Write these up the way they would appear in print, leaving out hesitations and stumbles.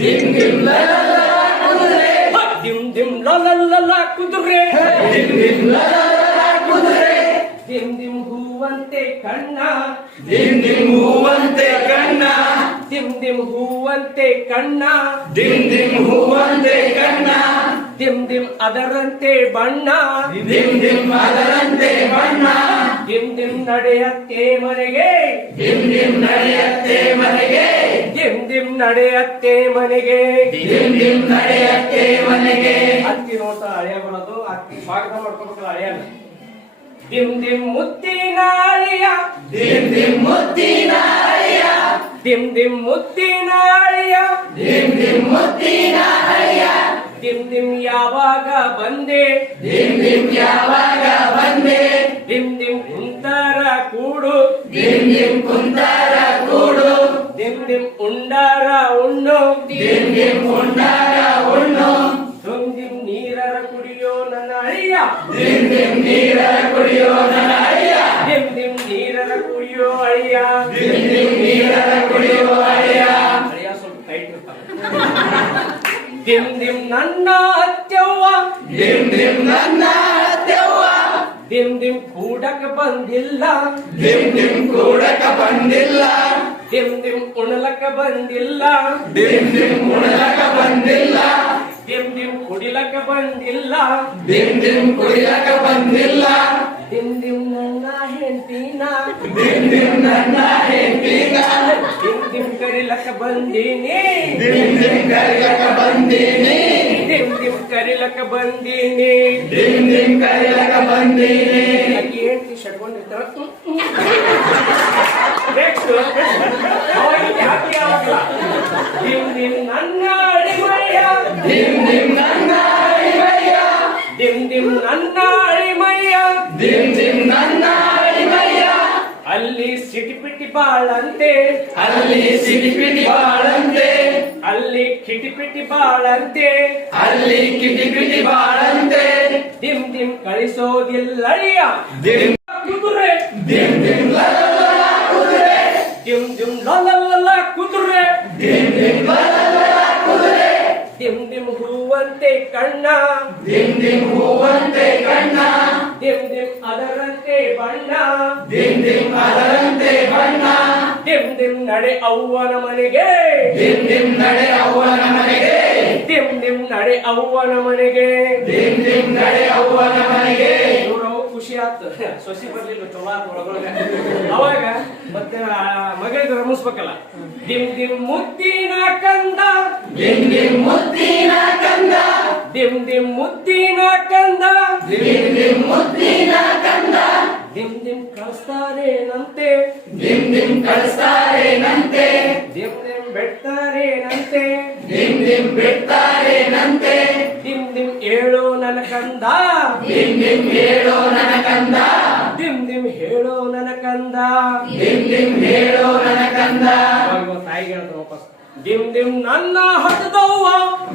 dim dim la la la kudure, dim dim la la la la kudure, dim dim la la la kudure, dim dim ಹೂವಂತೆ ಕಣ್ಣ, dim dim ಹೂವಂತೆ ಕಣ್ಣ, dim dim ಹೂವಂತೆ ಕಣ್ಣ, dim dim ಹೂವಂತೆ ಕಣ್ಣ, dim dim ಅದರಂತೆ ಬಣ್ಣ, dim dim ಅದರಂತೆ ಬಣ್ಣ, dim dim ನಡೆಯತ್ತೆ ಮನೆಗೆ, dim dim ನಡೆಯತ್ತೆ ಮನೆಗೆ, dim dim ನಡೆಯತ್ತೆ ಮನೆಗೆ, dim dim ನಡೆಯತ್ತೆ ಮನೆಗೆ. ಅಕ್ಕಿ ನೋಟ ಅಳಿಯ ಬರೋದು, ಅಕ್ಕಿ ಸ್ವಾಗತ ಮಾಡ್ಕೋಬೇಕಲ್ಲ ಅಳಿಯನ. dim dim ಮುತ್ತಿನ ಅಳಿಯ, dim dim ಮುತ್ತಿನ ಅಳಿಯ, dim dim ಮುತ್ತಿನ ಅಳಿಯ, dim dim ಮುತ್ತಿನ ಅಳಿಯ, dim dim ಯಾವಾಗ ಬಂದೆ, dim dim ಯಾವಾಗ ಬಂದೆ, dim dim ಕುಂತಾರ ಕೂಡು, dim dim ಕುಂತಾರ ಕೂಡು, dim dim ಉಂಡಾರ ಉಣ್ಣು, dim dim ಉಂಡಾರ ಉಣ್ಣು, dim dim ನೀರರ ಕುಡಿಯೋ ನನ್ನ ಅಳಿಯ, dim dim ನೀರರ ಕುಡಿಯೋ ನನ್ನ ಅಳಿಯ, dim dim ನೀರರ ಕುಡಿಯೋ ಅಳಿಯ, dim dim ನೀರರ ಕುಡಿಯೋ ಅಳಿಯ. ಅಳಿಯ ಸ್ವಲ್ಪ ಟೈಟ್ ಇರ್ತಾನೆ. dim dim ನನ್ನ ಅತ್ಯವ್ವ, dim dim ನನ್ನ ಅತ್ಯವ್ವ, dim dim ಕೂಡಕ ಬಂದಿಲ್ಲ, dim dim ಕೂಡಕ ಬಂದಿಲ್ಲ, dim dim ಉಣಲಕ ಬಂದಿಲ್ಲ, dim dim ಉಣಲಕ ಬಂದಿಲ್ಲ, dim dim ಕುಡಿಲಕ ಬಂದಿಲ್ಲ, dim dim ಕುಡಿಲಕ ಬಂದಿಲ್ಲ, dim dim ನನ್ನ ಹೆಂಡತಿನ, dim dim ನನ್ನ ಹೆಂಡತಿನ, dim dim ಕರಿಲಕ ಬಂದೀನಿ, dim dim ಕರಿಲಕ ಬಂದೀನಿ, dim dim ಕರಿಲಕ ಬಂದೀನಿ. dim dim ಕರಿಲಕ ಬಂದೀನಿ. ಆಕಿ ಹೆಂಡತಿ ಶಟ್ಕೊಂಡಿರ್ತಾಳ. ನೆಕ್ಸ್ಟ್ ಅವಾಗಿಗೆ ಹಾಕಿ ಆಗಲ್ಲ. dim dim ನನ್ನ ಅಳಿಮಯ್ಯ, dim dim ನನ್ನ ಅಳಿಮಯ್ಯ, dim dim ನನ್ನ ಅಳಿಮಯ್ಯ, dim dim ನನ್ನ ಅಳಿಮಯ್ಯ, ಅಲ್ಲಿ ಸಿಟಿಪಿಟಿ ಬಾಳಂತೆ, ಅಲ್ಲಿ ಸಿಟಿಪಿಟಿ ಬಾಳಂತೆ, ಅಲ್ಲಿ ಕಿಟಿಪಿಟಿ ಬಾಳಂತೆ, ಅಲ್ಲಿ ಕಿಟಿಪಿಟಿ ಬಾಳಂತೆ, dim dim ಕಳಿಸೋದಿಲ್ಲಳಿಯ dim ಕುದುರೆ, dim dim ಲ ಲ ಲ ಲ ಕುದುರೆ, dim dim ಲ ಲ ಲ ಲ ಕುದುರೆ, dim dim ಲ ಲ ಲ ಲ ಕುದುರೆ, dim dim ಹೂವಂತೆ ಕಣ್ಣ, dim dim ಹೂವಂತೆ ಕಣ್ಣ, dim dim ಅದರಂತೆ ಬಣ್ಣ, dim dim ಅದರಂತೆ ಬಣ್ಣ, dim dim ನಡೆ ಅವ್ವನ ಮನೆಗೆ, dim dim ನಡೆ ಅವ್ವನ ಮನೆಗೆ, dim dim ನಡೆ ಅವ್ವನ ಮನೆಗೆ. dim dim ನಡೆ ಅವ್ವನ ಮನೆಗೆ. ಇವ್ರವ್ ಖುಷಿ ಆಯ್ತು, ಸೊಸಿ ಬರ್ಲಿಲ್ಲ ಚಲೋ ಆಯ್ತು ಒಳಗೊಳಗೆ. ಅವಾಗ ಮತ್ತೆ ಮಗಳಿಗೆ ರಮಿಸ್ಬೇಕಲ್ಲ. dim dim ಮುತ್ತಿನ ಕಂದ, dim dim ಮುತ್ತಿನ ಕಂದ, dim dim ಮುತ್ತಿನ ಕಂದ, dim dim ಮುತ್ತಿನ ಕಂದ, dim dim ಕಳಿಸ್ತಾರೇನಂತೆ, dim dim ಕಳಿಸ್ತಾರೇನಂತೆ, dim dim ಬೆಡ್ತಾರೇನಂತೆ, dim dim ಬಿಡ್ತಾರೇನಂತೆ, dim dim ಹೇಳೋ ನನ್ನ ಕಂದ, dim dim ಹೇಳೋ ನನ್ನ ಕಂದ, dim dim ಹೇಳೋ ನನ್ನ ಕಂದ. dim dim ಹೇಳೋ ನನ್ನ ಕಂದ. ಅವಾಗ ತಾಯಿಗೆ ಹೇಳ್ತಾರೆ ವಾಪಸ್, dim dim ನನ್ನ ಹಟ್ಟದವ್ವ,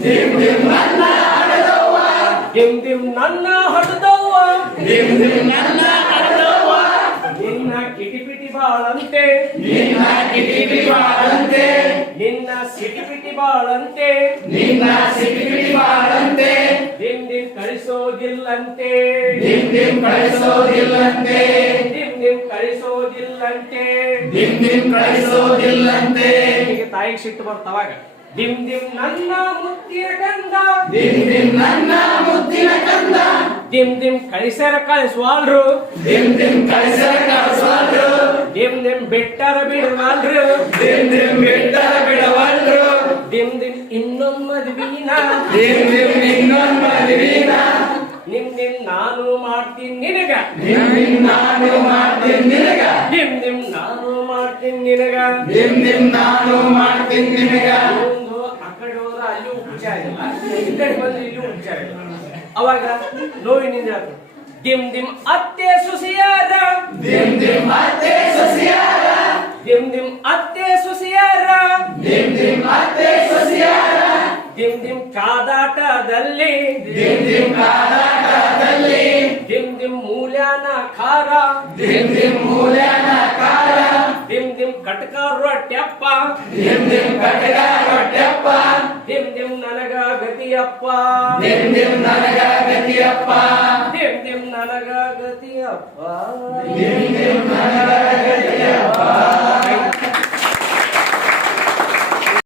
dim dim ನನ್ನ ಹಡದವ್ವ, dim dim ನನ್ನ ಹಟ್ಟದವ್ವ, dim dim ನನ್ನ ಹಡದವ್ವ, ನಿನ್ನ ಕಿಟಿಪಿಟಿ ಬಾಳಂತೆ, ನಿನ್ನ ಕಿಟಿಪಿಟಿ ಬಾಳಂತೆ, ನಿನ್ನ ಸಿಟಿಪಿಟಿ ಬಾಳಂತೆ, ನಿನ್ನ ಸಿಟಿಪಿಟಿ ಬಾಳಂತೆ, dim dim ಕಳಿಸೋದಿಲ್ಲಂತೆ, dim dim ಕಳಿಸೋದಿಲ್ಲಂತೆ, dim dim ಕಳಿಸೋದಿಲ್ಲಂತೆ. dim dim ಕಳಿಸೋದಿಲ್ಲಂತೆ. ಹೀಗೆ ತಾಯಿಗೆ ಸಿಟ್ಟು ಬರ್ತಾವಾಗ dim dim ನನ್ನ ಮುತ್ತಿನ ಕಂದ, dim dim ನನ್ನ ಮುತ್ತಿನ ಕಂದ, dim dim ಕಳಿಸ್ಯಾರ ಕಳಿಸ್ವಾಲ್ರು, dim dim ಕಳಿಸರ ಕಳಿಸವಾಲ್ರು, dim dim ಬಿಟ್ಟಾರ ಬಿಡವಾಲ್ರು, dim dim ಬಿಡ್ತಾರ ಬಿಡವಲ್ರು, dim dim ಇನ್ನೊಂದ್ ಮದ್ವಿನ, dim dim ಇನ್ನೊಂದ್ ಮದುವಿನ, dim dim ನಾನು ಮಾಡ್ತೀನಿ ನಿನಗ, dim dim ನಾನು ಮಾಡ್ತೀನಿ ನಿನಗ, dim dim ನಾನು ಮಾಡ್ತೀನಿ ನಿನಗ. dim dim ನಾನು ಮಾಡ್ತೀನಿ ನಿನಗ. ಒಂದು ಆ ಕಡೆ ಹೋದ್ರ ಅಲ್ಲಿ ಉಪಚಾರ ಇಲ್ಲ, ಈ ಕಡೆ ಬಂದ್ರೆ ಇಲ್ಲಿ ಉಪಚಾರ ಇಲ್ಲ. ಅವಾಗ ನೋವಿನಿಂದ ಹೇಳ್ತಾರೆ, dim dim ಅತ್ತೆ ಸುಸಿಯಾರ, dim dim ಅತ್ತೆ ಸೊಸೆಯಾರ, dim dim ಅತ್ತೆ ಸುಸಿಯಾರ, dim dim ಅತ್ತೆ ಸೊಸೆಯಾರ, dim dim ಕಾದಾಟದಲ್ಲಿ, dim dim ಕಾದಾಟದಲ್ಲಿ, dim dim ಮೂಲ್ಯಾನ ಖಾರ, dim dim ಮೂಲ್ಯಾನ ಕಾರ, dim dim ಕಟ್ಕ ರೊಟ್ಟ್ಯಪ್ಪ, dim dim ಕಟಕ ರೊಟ್ಟೆಪ್ಪ, ಗತಿಯಪ್ಪ ದಿಮ್ ದಿಮ್ ನನಗ ಗತಿಯಪ್ಪ ದಿಮ್ ದಿಮ್ ನನಗ ಗತಿಯಪ್ಪ ದಿಮ್ ದಿಮ್ ನನಗ